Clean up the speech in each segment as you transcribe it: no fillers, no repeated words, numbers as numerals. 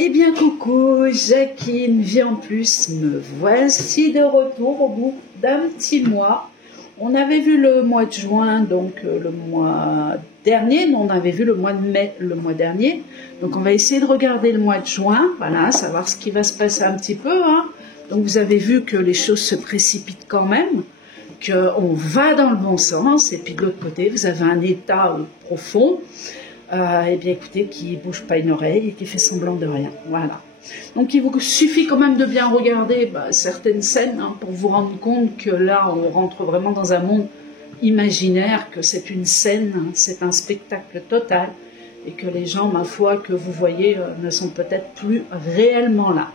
Eh bien coucou, Jacqueline Vie en Plus, me voici de retour au bout d'un petit mois. On avait vu le mois de juin, donc le mois dernier, on avait vu le mois de mai le mois dernier. Donc on va essayer de regarder le mois de juin, voilà, savoir ce qui va se passer un petit peu. Donc vous avez vu que les choses se précipitent quand même, qu'on va dans le bon sens, et puis de l'autre côté, vous avez un état profond. Eh bien écoutez, qui bouge pas une oreille et qui fait semblant de rien, voilà. Donc il vous suffit quand même de bien regarder certaines scènes pour vous rendre compte que là on rentre vraiment dans un monde imaginaire, que c'est une scène, c'est un spectacle total et que les gens, ma foi, que vous voyez ne sont peut-être plus réellement là.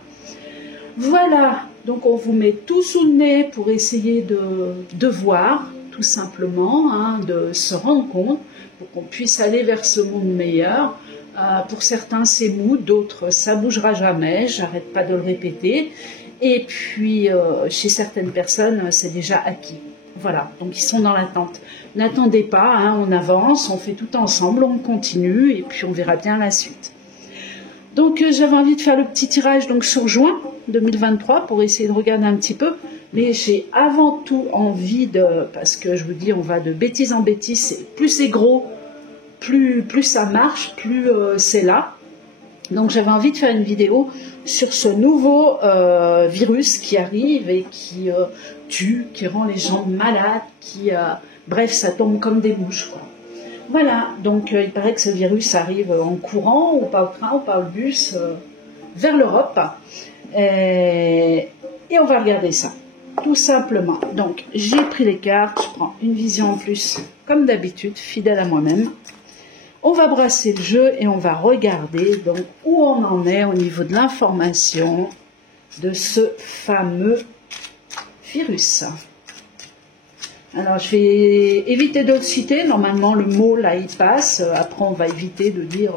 Voilà, donc on vous met tout sous le nez pour essayer de voir, tout simplement, de se rendre compte, pour qu'on puisse aller vers ce monde meilleur. Pour certains c'est mou, d'autres ça bougera jamais, j'arrête pas de le répéter. Et puis chez certaines personnes c'est déjà acquis. Voilà, donc ils sont dans l'attente. N'attendez pas, on avance, on fait tout ensemble, on continue et puis on verra bien la suite. Donc j'avais envie de faire le petit tirage donc sur juin 2023 pour essayer de regarder un petit peu. Mais j'ai avant tout envie parce que je vous dis, on va de bêtise en bêtise, plus c'est gros, plus ça marche, plus c'est là. Donc j'avais envie de faire une vidéo sur ce nouveau virus qui arrive et qui tue, qui rend les gens malades, bref, ça tombe comme des mouches, quoi. Voilà, donc il paraît que ce virus arrive en courant, ou pas au train, ou pas au bus, vers l'Europe. Et on va regarder ça, tout simplement. Donc j'ai pris les cartes, je prends une vision en plus, comme d'habitude, fidèle à moi-même. On va brasser le jeu et on va regarder donc où on en est au niveau de l'information de ce fameux virus. Alors, je vais éviter de le citer. Normalement, le mot, là, il passe. Après, on va éviter de dire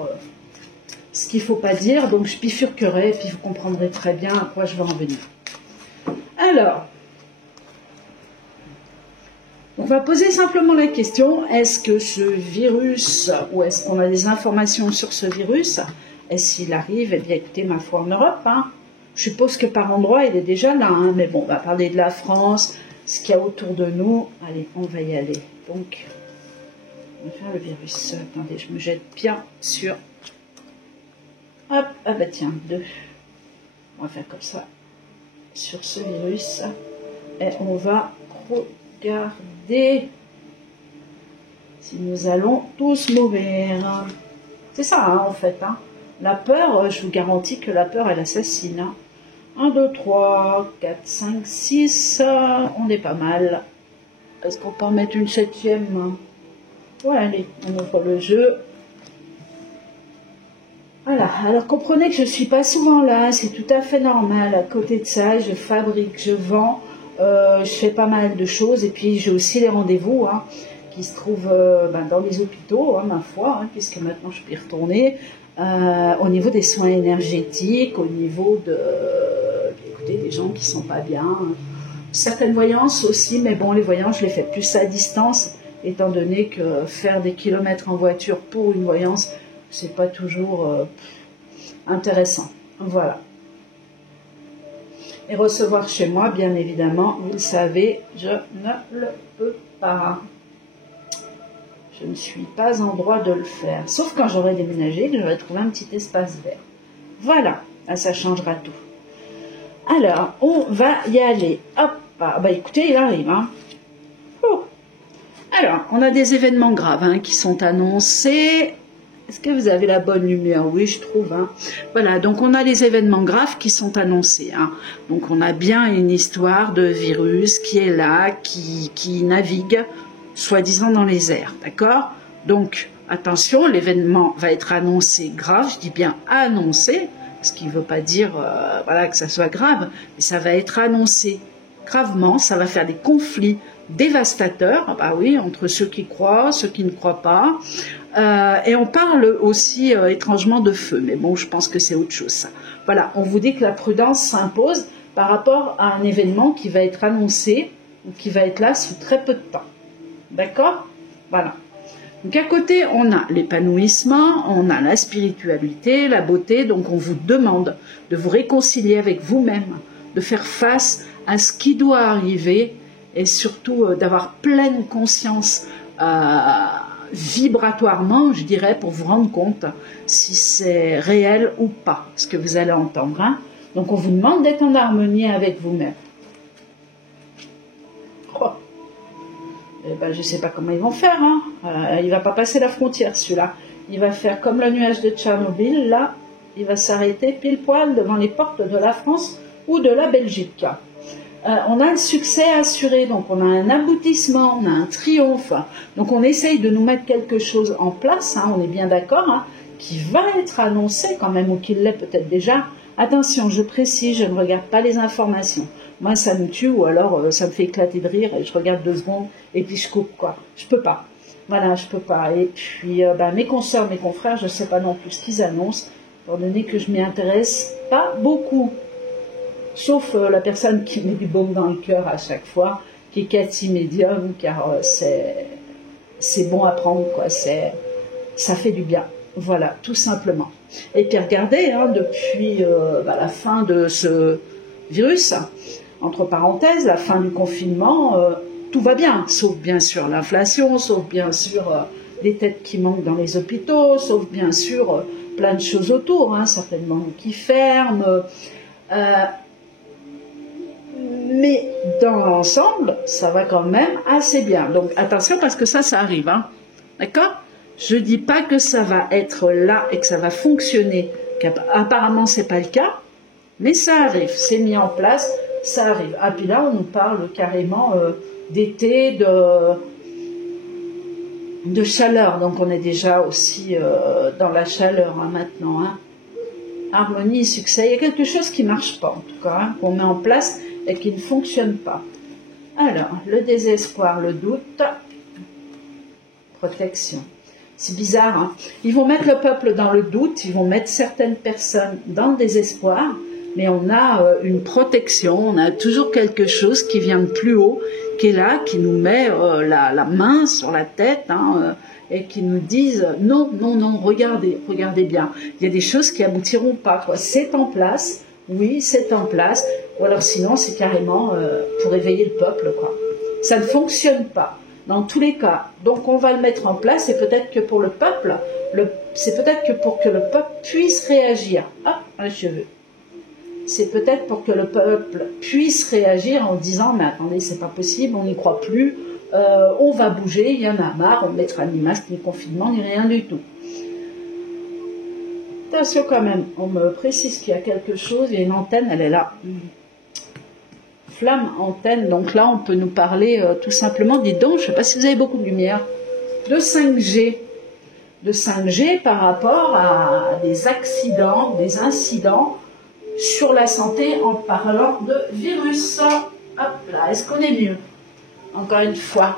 ce qu'il ne faut pas dire. Donc, je bifurquerai et puis vous comprendrez très bien à quoi je vais en venir. Alors, on va poser simplement la question, est-ce que ce virus, ou est-ce qu'on a des informations sur ce virus? Et s'il arrive, eh bien, écoutez, ma foi, en Europe, je suppose que par endroit, il est déjà là. Mais bon, on va parler de la France, ce qu'il y a autour de nous. Allez, on va y aller. Donc, on va faire le virus. Attendez, je me jette bien sur... Hop, ah bah tiens, 2. On va faire comme ça. Sur ce virus. Et on va regarder si nous allons tous mourir. C'est ça, en fait. La peur, je vous garantis que la peur, elle assassine. 1, 2, 3, 4, 5, 6, on est pas mal. Est-ce qu'on peut en mettre une 7e? Ouais, allez, on ouvre le jeu. Voilà, alors comprenez que je ne suis pas souvent là, c'est tout à fait normal. À côté de ça, je fabrique, je vends, je fais pas mal de choses. Et puis j'ai aussi les rendez-vous qui se trouvent dans les hôpitaux, ma foi, puisque maintenant je peux y retourner. Au niveau des soins énergétiques, au niveau des gens qui sont pas bien, certaines voyances aussi, mais bon, les voyances je les fais plus à distance, étant donné que faire des kilomètres en voiture pour une voyance, c'est pas toujours intéressant. Voilà. Et recevoir chez moi, bien évidemment, vous le savez, je ne le peux pas. Je ne suis pas en droit de le faire, sauf quand j'aurai déménagé, que j'aurai trouvé un petit espace vert. Voilà, là, ça changera tout. Alors, on va y aller. Hop, bah écoutez, il arrive. Oh. Alors, on a des événements graves qui sont annoncés. Est-ce que vous avez la bonne lumière? Oui, je trouve. Voilà, donc on a les événements graves qui sont annoncés. Donc on a bien une histoire de virus qui est là, qui navigue, soi-disant dans les airs. D'accord? Donc, attention, l'événement va être annoncé grave. Je dis bien annoncé, ce qui ne veut pas dire voilà, que ça soit grave, mais ça va être annoncé gravement, ça va faire des conflits dévastateurs, bah oui, entre ceux qui croient, ceux qui ne croient pas, et on parle aussi étrangement de feu, mais bon, je pense que c'est autre chose ça. Voilà, on vous dit que la prudence s'impose par rapport à un événement qui va être annoncé, ou qui va être là sous très peu de temps. D'accord? Voilà. Donc à côté, on a l'épanouissement, on a la spiritualité, la beauté. Donc on vous demande de vous réconcilier avec vous-même, de faire face à ce qui doit arriver et surtout d'avoir pleine conscience vibratoirement, je dirais, pour vous rendre compte si c'est réel ou pas, ce que vous allez entendre. Hein. Donc on vous demande d'être en harmonie avec vous-même. Oh. Eh ben, je ne sais pas comment ils vont faire. Hein. Il ne va pas passer la frontière, celui-là. Il va faire comme le nuage de Tchernobyl. Là, il va s'arrêter pile poil devant les portes de la France ou de la Belgique. On a le succès assuré, donc on a un aboutissement, on a un triomphe. Donc on essaye de nous mettre quelque chose en place, hein, on est bien d'accord, hein, qui va être annoncé quand même, ou qui l'est peut-être déjà. Attention, je précise, je ne regarde pas les informations. Moi, ça me tue, ou alors ça me fait éclater de rire, et je regarde 2 secondes, et puis je coupe, quoi. Je peux pas. Voilà, je peux pas. Et puis, mes consoeurs, mes confrères, je ne sais pas non plus ce qu'ils annoncent, étant donné que je m'y intéresse pas beaucoup. Sauf la personne qui met du baume dans le cœur à chaque fois, qui est Cathy Medium, car c'est bon à prendre, quoi. Ça fait du bien. Voilà, tout simplement. Et puis regardez, hein, depuis la fin de ce virus, entre parenthèses, la fin du confinement, tout va bien, sauf bien sûr l'inflation, sauf bien sûr les têtes qui manquent dans les hôpitaux, sauf bien sûr plein de choses autour, hein, certainement qui ferment. Mais dans l'ensemble, ça va quand même assez bien. Donc attention parce que ça arrive. Hein. D'accord? Je ne dis pas que ça va être là et que ça va fonctionner. Apparemment, ce n'est pas le cas. Mais ça arrive. C'est mis en place. Ça arrive. Ah, puis là, on nous parle carrément d'été, de chaleur. Donc on est déjà aussi dans la chaleur hein, maintenant. Hein. Harmonie, succès. Il y a quelque chose qui ne marche pas en tout cas. Hein, qu'on met en place et qui ne fonctionne pas. Alors, le désespoir, le doute, protection. C'est bizarre, hein. Ils vont mettre le peuple dans le doute, ils vont mettre certaines personnes dans le désespoir, mais on a une protection, on a toujours quelque chose qui vient de plus haut, qui est là, qui nous met la main sur la tête, hein, et qui nous disent non, non, non, regardez, regardez bien. Il y a des choses qui aboutiront pas, quoi. C'est en place. Oui, c'est en place, ou alors sinon c'est carrément pour éveiller le peuple, quoi. Ça ne fonctionne pas, dans tous les cas. Donc on va le mettre en place, et peut-être que pour le peuple, c'est peut-être que pour que le peuple puisse réagir. Ah, un cheveu. C'est peut-être pour que le peuple puisse réagir en disant, mais attendez, c'est pas possible, on n'y croit plus, on va bouger, il y en a marre, on ne mettra ni masque, ni confinement, ni rien du tout. Attention quand même, on me précise qu'il y a quelque chose, il y a une antenne, elle est là. Flamme, antenne, donc là on peut nous parler tout simplement, dites donc, je ne sais pas si vous avez beaucoup de lumière, de 5G. De 5G par rapport à des accidents, des incidents sur la santé en parlant de virus. Hop là, est-ce qu'on est mieux? Encore une fois.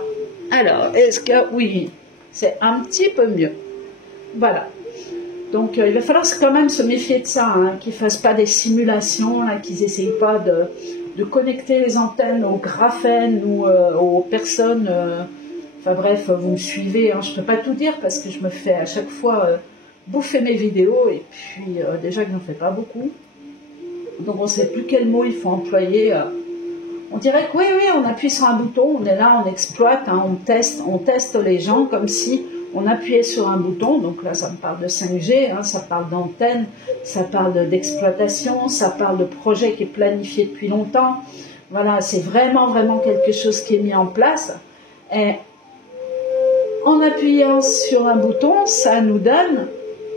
Alors, est-ce que, oui, c'est un petit peu mieux. Voilà. Donc il va falloir quand même se méfier de ça, hein, qu'ils ne fassent pas des simulations, qu'ils n'essayent pas de connecter les antennes au graphène ou aux personnes. Enfin bref, vous me suivez, hein, je ne peux pas tout dire parce que je me fais à chaque fois bouffer mes vidéos et puis déjà que je n'en fais pas beaucoup. Donc on ne sait plus quel mot il faut employer. On dirait que oui, on appuie sur un bouton, on est là, on exploite, hein, on teste les gens comme si on appuyait sur un bouton. Donc là, ça me parle de 5G, hein, ça parle d'antenne, ça parle d'exploitation, ça parle de projet qui est planifié depuis longtemps. Voilà, c'est vraiment, vraiment quelque chose qui est mis en place. Et en appuyant sur un bouton, ça nous donne...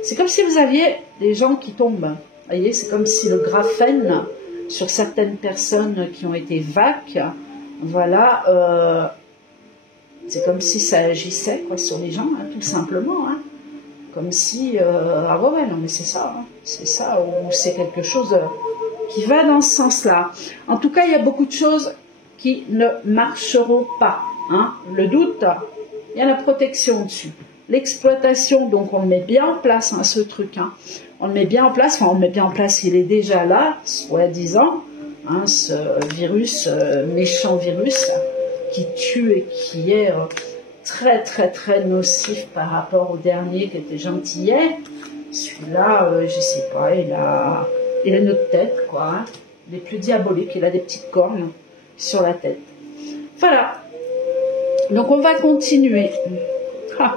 C'est comme si vous aviez des gens qui tombent. Vous voyez, c'est comme si le graphène, sur certaines personnes qui ont été VAC, voilà... c'est comme si ça agissait quoi, sur les gens, hein, tout simplement. Hein. Comme si... ah ouais, non mais c'est ça. Hein. C'est ça, ou c'est quelque chose qui va dans ce sens-là. En tout cas, il y a beaucoup de choses qui ne marcheront pas. Hein. Le doute, il y a la protection dessus. L'exploitation, donc on le met bien en place, hein, ce truc. Hein. On le met bien en place, enfin on le met bien en place, il est déjà là, soi-disant, hein, ce virus, méchant virus, qui tue et qui est très très très nocif par rapport au dernier qui était gentillet. Celui-là, je sais pas, il a notre tête, quoi. Hein. Il est plus diabolique, il a des petites cornes sur la tête. Voilà. Donc on va continuer. Ah,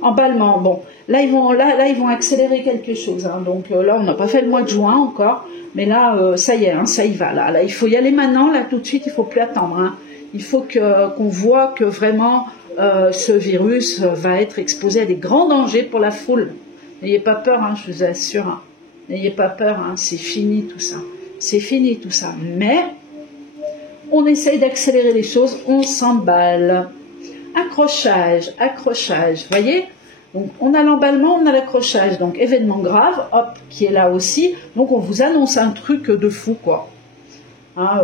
emballement. Bon, là ils vont accélérer quelque chose. Hein. Donc là, on n'a pas fait le mois de juin encore, mais là, ça y est, hein, ça y va. Là, il faut y aller maintenant. Là, tout de suite, il faut plus attendre. Hein. Il faut qu'on voit que vraiment ce virus va être exposé à des grands dangers pour la foule. N'ayez pas peur, hein, je vous assure. Hein. N'ayez pas peur, hein, c'est fini tout ça. C'est fini tout ça. Mais on essaye d'accélérer les choses, on s'emballe. Accrochage, accrochage, voyez. Donc on a l'emballement, on a l'accrochage. Donc événement grave, hop, qui est là aussi. Donc on vous annonce un truc de fou, quoi. Hein,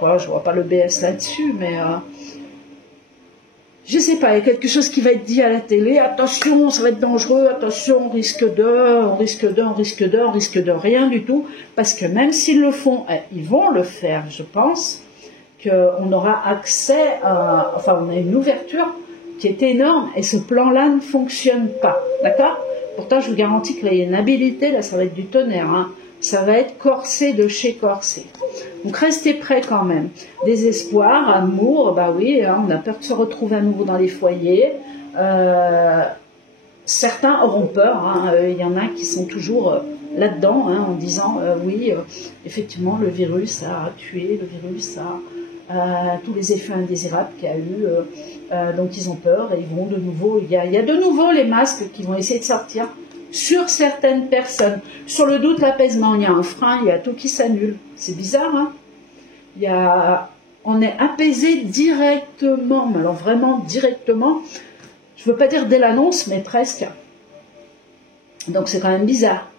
voilà, je vois pas le BS là-dessus, mais je sais pas, il y a quelque chose qui va être dit à la télé, attention, ça va être dangereux, attention, on risque de rien du tout, parce que même s'ils le font, ils vont le faire, je pense, qu'on aura accès à, enfin, on a une ouverture qui est énorme, et ce plan-là ne fonctionne pas, d'accord? Pourtant, je vous garantis que là, il y a une habilité, là, ça va être du tonnerre, hein. Ça va être corsé de chez corsé. Donc restez prêts quand même. Désespoir, amour, bah oui, hein, on a peur de se retrouver à nouveau dans les foyers. Certains auront peur, hein, il y en a qui sont toujours là-dedans, hein, en disant oui, effectivement, le virus a tué, le virus a tous les effets indésirables qu'il y a eu, donc ils ont peur et ils vont de nouveau, il y a de nouveau les masques qui vont essayer de sortir sur certaines personnes. Sur le doute, l'apaisement, il y a un frein, il y a tout qui s'annule. C'est bizarre, hein? On est apaisé directement, mais alors vraiment directement. Je ne veux pas dire dès l'annonce, mais presque. Donc c'est quand même bizarre.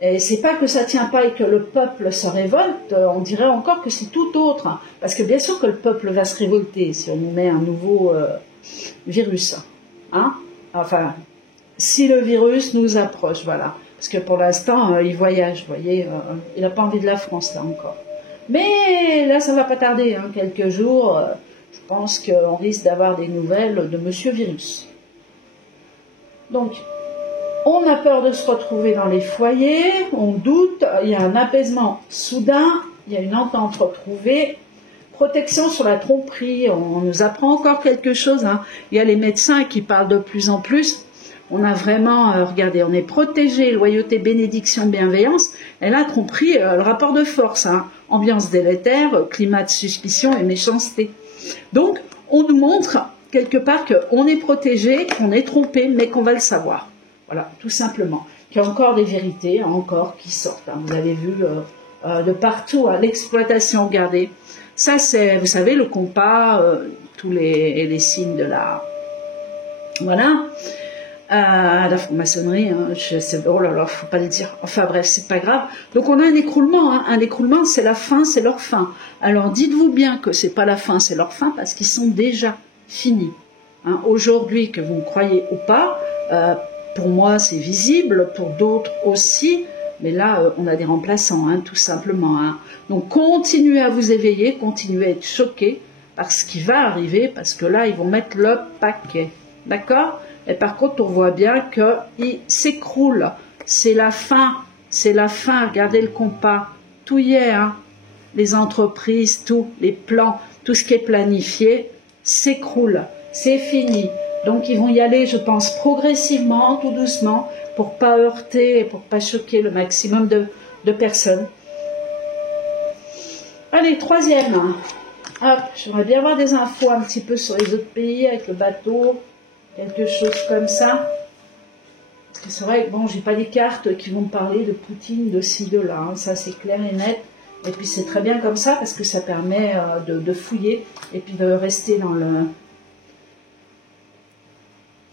Et c'est pas que ça tient pas et que le peuple se révolte, on dirait encore que c'est tout autre. Hein. Parce que bien sûr que le peuple va se révolter si on nous met un nouveau virus. Hein? Enfin... si le virus nous approche, voilà. Parce que pour l'instant, il voyage, vous voyez, il n'a pas envie de la France, là, encore. Mais là, ça ne va pas tarder, hein, quelques jours, je pense qu'on risque d'avoir des nouvelles de Monsieur Virus. Donc, on a peur de se retrouver dans les foyers, on doute, il y a un apaisement soudain, il y a une entente retrouvée, protection sur la tromperie, on nous apprend encore quelque chose, hein. Il y a les médecins qui parlent de plus en plus. On a vraiment, regardez, on est protégé, loyauté, bénédiction, bienveillance. Et là, tromperie, le rapport de force, hein, ambiance délétère, climat de suspicion et méchanceté. Donc, on nous montre quelque part qu'on est protégé, qu'on est trompé, mais qu'on va le savoir. Voilà, tout simplement. Qu'il y a encore des vérités, encore qui sortent. Hein. Vous avez vu de partout, hein, l'exploitation, regardez. Ça, c'est, vous savez, le compas, tous les signes de la... Voilà. La franc-maçonnerie, hein, oh là là, faut pas le dire. Enfin bref, c'est pas grave. Donc on a un écroulement, hein. Un écroulement, c'est la fin, c'est leur fin. Alors dites-vous bien que c'est pas la fin, c'est leur fin, parce qu'ils sont déjà finis. Hein. Aujourd'hui, que vous me croyez ou pas, pour moi c'est visible, pour d'autres aussi, mais là on a des remplaçants, hein, tout simplement. Hein. Donc continuez à vous éveiller, continuez à être choqués par ce qui va arriver, parce que là ils vont mettre le paquet. D'accord ? Et par contre, on voit bien qu'il s'écroule. C'est la fin. C'est la fin. Regardez le compas. Tout y est. Hein. Les entreprises, tout, les plans, tout ce qui est planifié s'écroule. C'est fini. Donc, ils vont y aller, je pense, progressivement, tout doucement, pour pas heurter et pour pas choquer le maximum de personnes. Allez, troisième. Hop, j'aimerais bien avoir des infos un petit peu sur les autres pays avec le bateau. Quelque chose comme ça. Parce que c'est vrai que bon, j'ai pas des cartes qui vont parler de Poutine, de ci, de là. Hein. Ça, c'est clair et net. Et puis, c'est très bien comme ça parce que ça permet de fouiller et puis de rester dans le...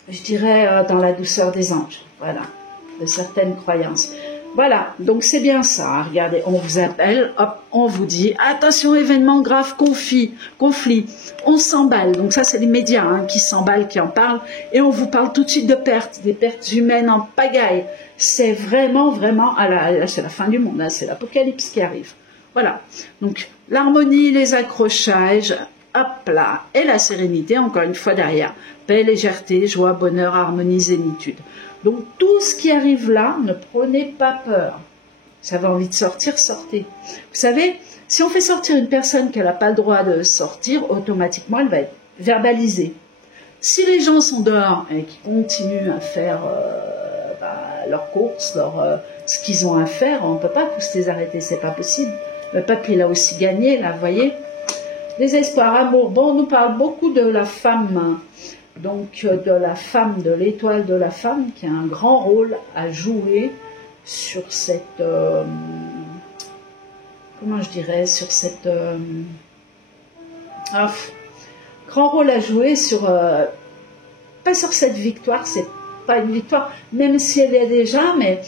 je dirais dans la douceur des anges. Voilà. De certaines croyances. Voilà, donc c'est bien ça, regardez, on vous appelle, hop, on vous dit, attention, événement grave, conflit, on s'emballe, donc ça c'est les médias hein, qui s'emballent, qui en parlent, et on vous parle tout de suite de pertes, des pertes humaines en pagaille, c'est vraiment, c'est la fin du monde, hein, c'est l'apocalypse qui arrive, voilà, donc l'harmonie, les accrochages, hop là, et la sérénité, encore une fois derrière. Paix, légèreté, joie, bonheur, harmonie, zénitude. Donc tout ce qui arrive là, ne prenez pas peur. Ça avez envie de sortir, sortez. Vous savez, si on fait sortir une personne qui n'a pas le droit de sortir, automatiquement elle va être verbalisée. Si les gens sont dehors et qui continuent à faire leurs courses, ce qu'ils ont à faire, on ne peut pas tous les arrêter, c'est pas possible. Le peuple, il a aussi gagné, là, vous voyez. Les espoirs, amour. Bon, on nous parle beaucoup de la femme, donc de la femme, de l'étoile de la femme, qui a un grand rôle à jouer sur cette, comment je dirais, sur cette, grand rôle à jouer sur, pas sur cette victoire, c'est pas une victoire, même si elle est déjà, mais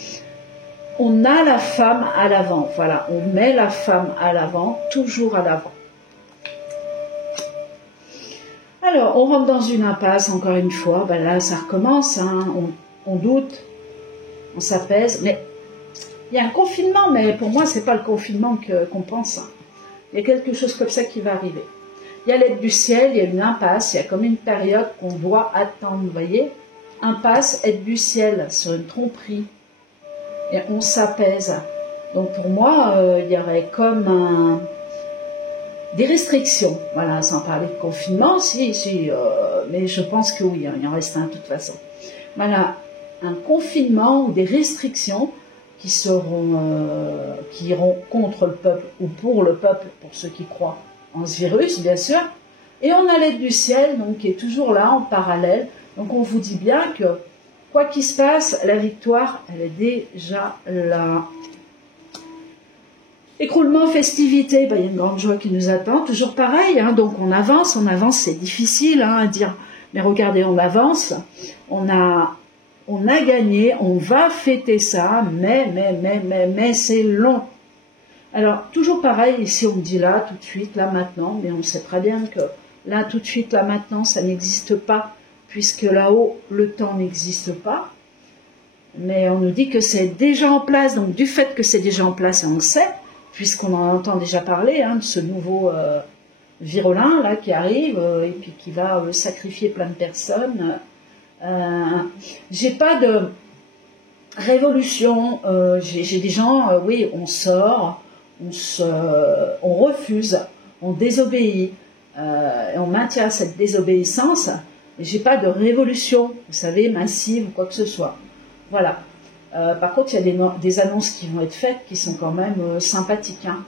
on a la femme à l'avant, voilà, on met la femme à l'avant, toujours à l'avant. Alors, on rentre dans une impasse, encore une fois, ben là ça recommence, hein, on doute, on s'apaise, mais il y a un confinement, mais pour moi c'est pas le confinement qu'on pense, hein. Il y a quelque chose comme ça qui va arriver. Il y a l'aide du ciel, il y a une impasse, il y a comme une période qu'on doit attendre, vous voyez, impasse, aide du ciel, sur une tromperie, et on s'apaise. Donc pour moi, il y aurait comme des restrictions, voilà, sans parler de confinement, mais je pense que oui, hein, il en reste un de toute façon. Voilà, un confinement ou des restrictions qui iront contre le peuple ou pour le peuple, pour ceux qui croient en ce virus, bien sûr. Et on a l'aide du ciel, donc qui est toujours là en parallèle. Donc on vous dit bien que quoi qu'il se passe, la victoire, elle est déjà là. Écroulement, festivité, ben, il y a une grande joie qui nous attend, toujours pareil, hein, donc on avance, c'est difficile hein, à dire, mais regardez, on avance, on a gagné, on va fêter ça, mais c'est long. Alors, toujours pareil, ici on me dit là, tout de suite, là, maintenant, mais on sait très bien que là, tout de suite, là, maintenant, ça n'existe pas, puisque là-haut, le temps n'existe pas. Mais on nous dit que c'est déjà en place, donc du fait que c'est déjà en place, on le sait, puisqu'on en entend déjà parler, hein, de ce nouveau virulin, là, qui arrive, et puis qui va sacrifier plein de personnes. J'ai pas de révolution, j'ai des gens, oui, on sort, on refuse, on désobéit, et on maintient cette désobéissance, mais j'ai pas de révolution, vous savez, massive ou quoi que ce soit. Voilà. Par contre, il y a des annonces qui vont être faites qui sont quand même sympathiques. Hein.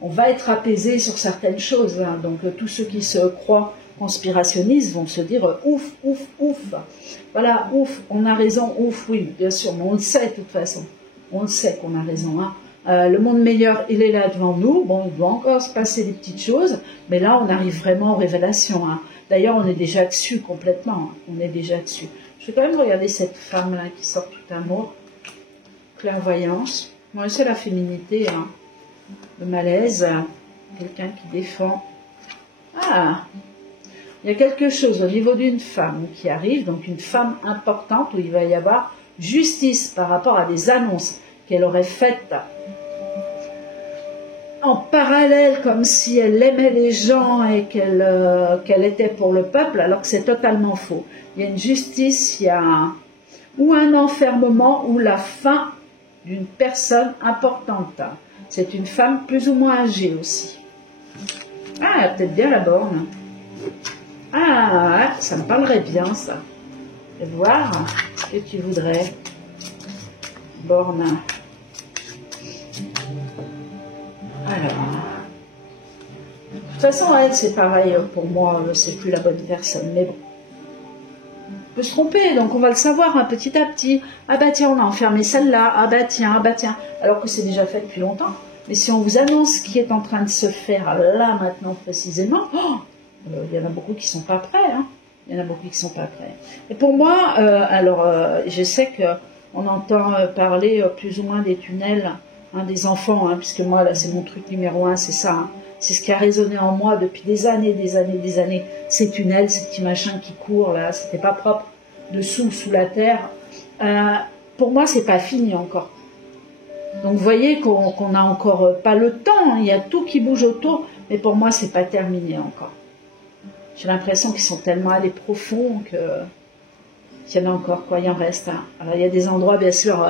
On va être apaisé sur certaines choses. Hein. Donc, tous ceux qui se croient conspirationnistes vont se dire ouf, ouf, ouf. Voilà, ouf, on a raison, ouf, oui, bien sûr, mais on le sait de toute façon. On le sait qu'on a raison. Hein. Le monde meilleur, il est là devant nous. Bon, il doit encore se passer des petites choses, mais là, on arrive vraiment aux révélations. Hein. D'ailleurs, on est déjà dessus complètement. Hein. On est déjà dessus. Je vais quand même regarder cette femme-là qui sort tout amour. Clairvoyance. Moi, c'est la féminité, hein. Le malaise. Quelqu'un qui défend. Ah, il y a quelque chose au niveau d'une femme qui arrive, donc une femme importante où il va y avoir justice par rapport à des annonces qu'elle aurait faites en parallèle, comme si elle aimait les gens et qu'elle était pour le peuple, alors que c'est totalement faux. Il y a une justice, il y a ou un enfermement ou la fin d'une personne importante. C'est une femme plus ou moins âgée aussi. Ah, elle a peut-être bien la borne. Ah, ça me parlerait bien ça. Et voir ce que tu voudrais. Borne. Alors. De toute façon, elle, c'est pareil pour moi, c'est plus la bonne personne. Mais bon. On peut se tromper, donc on va le savoir hein, petit à petit. Ah bah tiens, on a enfermé celle-là. Ah bah tiens, alors que c'est déjà fait depuis longtemps. Mais si on vous annonce ce qui est en train de se faire là maintenant précisément, il y en a beaucoup qui ne sont pas prêts. Hein. Il y en a beaucoup qui ne sont pas prêts. Et pour moi, je sais qu'on entend parler plus ou moins des tunnels hein, des enfants, hein, puisque moi, là, c'est mon truc numéro 1, c'est ça. Hein. C'est ce qui a résonné en moi depuis des années. Ces tunnels, ces petits machins qui courent, là, c'était pas propre, dessous, sous la terre. Pour moi, c'est pas fini encore. Donc, vous voyez qu'on n'a encore pas le temps. Hein. Il y a tout qui bouge autour. Mais pour moi, c'est pas terminé encore. J'ai l'impression qu'ils sont tellement allés profond que qu'il y en a encore, quoi, il en reste. Hein. Alors, il y a des endroits, bien sûr,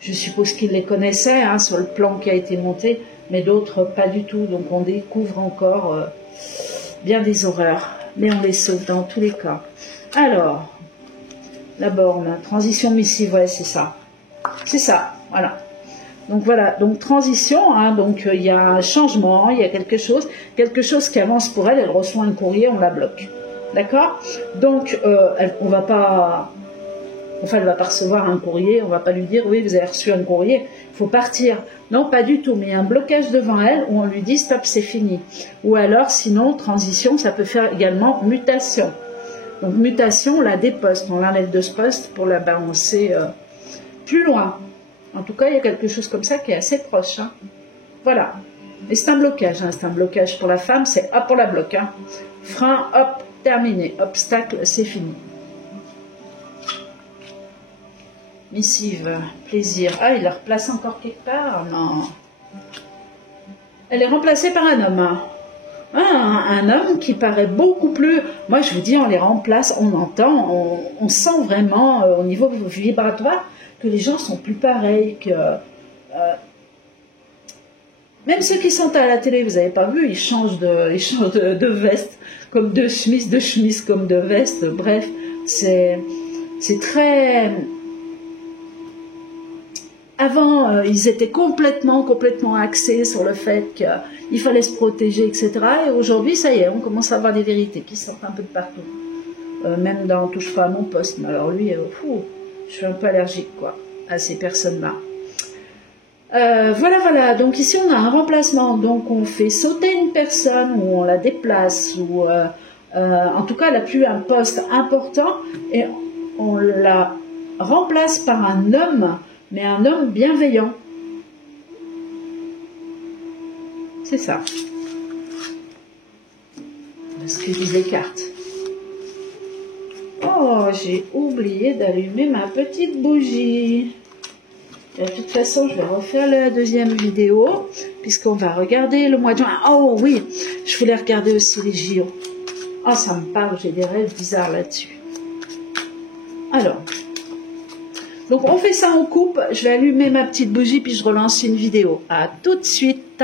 je suppose qu'ils les connaissaient, hein, sur le plan qui a été monté, mais d'autres pas du tout. Donc, on découvre encore bien des horreurs, mais on les sauve dans tous les cas. Alors, la borne, transition missive, ouais, c'est ça. C'est ça, voilà. Donc voilà, donc transition, hein, donc il y a un changement, il y a quelque chose qui avance pour elle, elle reçoit un courrier, on la bloque. D'accord? Donc, elle va pas recevoir un courrier, on va pas lui dire, oui, vous avez reçu un courrier, il faut partir. Non, pas du tout, mais il y a un blocage devant elle où on lui dit, stop, c'est fini. Ou alors, sinon, transition, ça peut faire également mutation. Donc, mutation, on la déposte, on l'enlève de ce poste pour la balancer plus loin. En tout cas, il y a quelque chose comme ça qui est assez proche. Hein. Voilà. Et c'est un blocage. Hein. C'est un blocage pour la femme. C'est hop, on la bloque. Hein. Frein, hop, terminé. Obstacle, c'est fini. Missive, plaisir. Ah, il la replace encore quelque part? Non. Elle est remplacée par un homme. Hein. Ah, un homme qui paraît beaucoup plus... Moi, je vous dis, on les remplace, on entend, on sent vraiment au niveau vibratoire que les gens sont plus pareils, que même ceux qui sont à la télé, vous n'avez pas vu, ils changent de veste, comme de chemise comme de veste, bref, c'est très... Avant, ils étaient complètement axés sur le fait qu'il fallait se protéger, etc. Et aujourd'hui, ça y est, on commence à avoir des vérités qui sortent un peu de partout. Même dans Touche pas à mon poste, mais alors lui, je suis un peu allergique, quoi, à ces personnes-là. Voilà. Donc ici, on a un remplacement. Donc, on fait sauter une personne ou on la déplace ou, en tout cas, elle n'a plus un poste important et on la remplace par un homme, mais un homme bienveillant. C'est ça. Ce que disent les cartes. Oh, j'ai oublié d'allumer ma petite bougie. De toute façon, je vais refaire la deuxième vidéo, puisqu'on va regarder le mois de juin. Oh oui, je voulais regarder aussi les JO. Oh, ça me parle, j'ai des rêves bizarres là-dessus. Alors, donc on fait ça en coupe. Je vais allumer ma petite bougie, puis je relance une vidéo. À tout de suite.